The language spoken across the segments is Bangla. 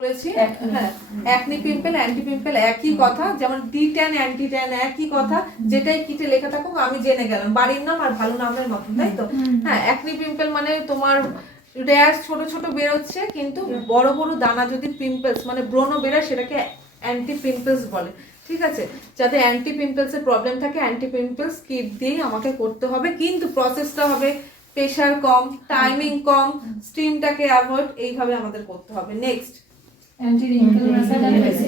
বলেছি। হ্যাঁ, অ্যাকনি পিম্পল অ্যান্টি পিম্পল একই কথা, যেমন ডি ট্যান অ্যান্টি ট্যান একই কথা, যেটাই কিটে লেখা থাকুক আমি জেনে গেলাম, বাড়ির নাম আর ভালো নামের মতন, তাই তো। হ্যাঁ, অ্যাকনি পিম্পল মানে তোমার র্যাশ ছোট ছোট বেরোচ্ছে, কিন্তু বড় বড় দানা যদি পিম্পলস মানে ব্রণ বেরোয় সেটাকে অ্যান্টি পিম্পলস বলে। ঠিক আছে, যাতে অ্যান্টি পিম্পলস এর প্রবলেম থাকে অ্যান্টি পিম্পলস কিট দিয়েই আমাকে করতে হবে, কিন্তু প্রসেসটা হবে প্রেশার কম, টাইমিং কম, স্টিমটাকে অ্যাভয়েড, এইভাবে আমাদের করতে হবে। নেক্সট,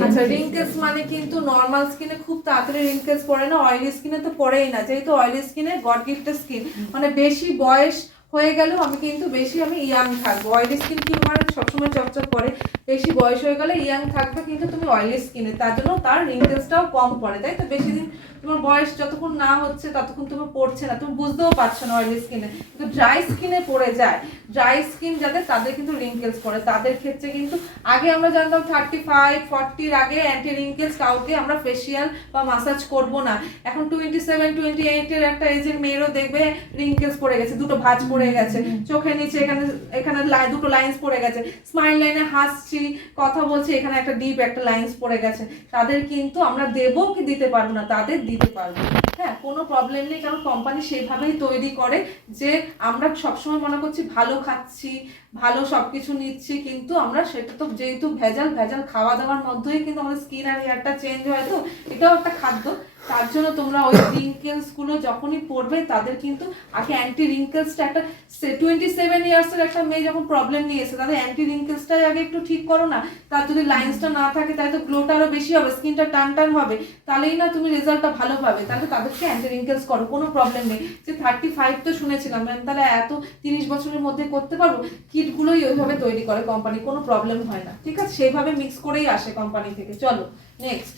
আচ্ছা, রিঙ্কেলস মানে কিন্তু নর্মাল স্কিনে খুব তাড়াতাড়ি রিঙ্কেলস পড়ে না, অয়েলি স্কিনে তো পড়েই না, যেহেতু অয়েলি স্কিনে গড গিফটেড স্কিন, মানে বেশি বয়স হয়ে গেলেও আমি কিন্তু আমি ইয়াং থাকবো। অয়েলি স্কিন কি মানে সবসময় চকচক করে, বেশি বয়স হয়ে গেলে ইয়াং থাকবে কিন্তু তুমি অয়েলি স্কিনে, তার জন্য তার রিঙ্কেলসটাও কম পড়ে, তাই তো। বেশি দিন তোমার বয়স যতক্ষণ না হচ্ছে ততক্ষণ তোমার পড়ছে না, তুমি বুঝতেও পারছো না অয়েলি স্কিনে, কিন্তু ড্রাই স্কিনে পড়ে যায়। ড্রাই স্কিন যাদের, তাদের কিন্তু রিঙ্কেলস পড়ে, তাদের ক্ষেত্রে কিন্তু আগে আমরা জানতাম 35-40 আগে অ্যান্টি রিঙ্কেলস কাউকে আমরা ফেসিয়াল বা মাসাজ করব না। এখন 27-28 এর একটা এজের মেয়েরও দেখবে রিঙ্কেলস পড়ে গেছে, দুটো ভাঁজ পড়ে গেছে চোখের নিচে, এখানে এখানে দুটো লাইন্স পড়ে গেছে, স্মাইল লাইনে হাসছি কথা বলছি, এখানে একটা ডিপ একটা লাইন্স পড়ে গেছে, তাদের কিন্তু আমরা দেবো কি দিতে পারবো না, তাদের দিতে পারবো। হ্যাঁ, কোনো প্রবলেম নেই, কারণ কোম্পানি সেইভাবেই তৈরি করে যে আমরা সবসময় মনে করছি ভালো খাচ্ছি, ভালো সবকিছু নিচ্ছি, কিন্তু আমরা সেটা তো যেহেতু ভেজাল খাওয়া দাওয়ার মধ্যেই কিন্তু আমাদের স্কিন আর হেয়ারটা চেঞ্জ হয়, তো এটাও একটা খাদ্য। তার জন্য তোমরা ওই রিঙ্কেলস গুলো যখনই পড়বে তাদের কিন্তু আগে অ্যান্টি রিঙ্কেলসটা, একটা 27 ইয়ার্সের একটা মেয়ে যখন প্রবলেম নিয়ে এসে, তাদের অ্যান্টি রিঙ্কেলসটাই আগে একটু ঠিক করো না। তার যদি লাইন্সটা না থাকে তাহলে তো গ্লোটা আরো বেশি হবে, স্কিনটা টান টান হবে, তাহলেই না তুমি রেজাল্টটা ভালো পাবে। তাহলে তাদেরকে অ্যান্টি রিঙ্কেলস করো, কোনো প্রবলেম নেই। যে 35 তো শুনেছিলাম ম্যাম, তাহলে এত 30 বছরের মধ্যে করতে পারবো? কিটগুলোই ওইভাবে তৈরি করে কোম্পানি, কোনো প্রবলেম হয় না। ঠিক আছে, সেইভাবে মিক্স করেই আসে কোম্পানি থেকে। চলো নেক্সট।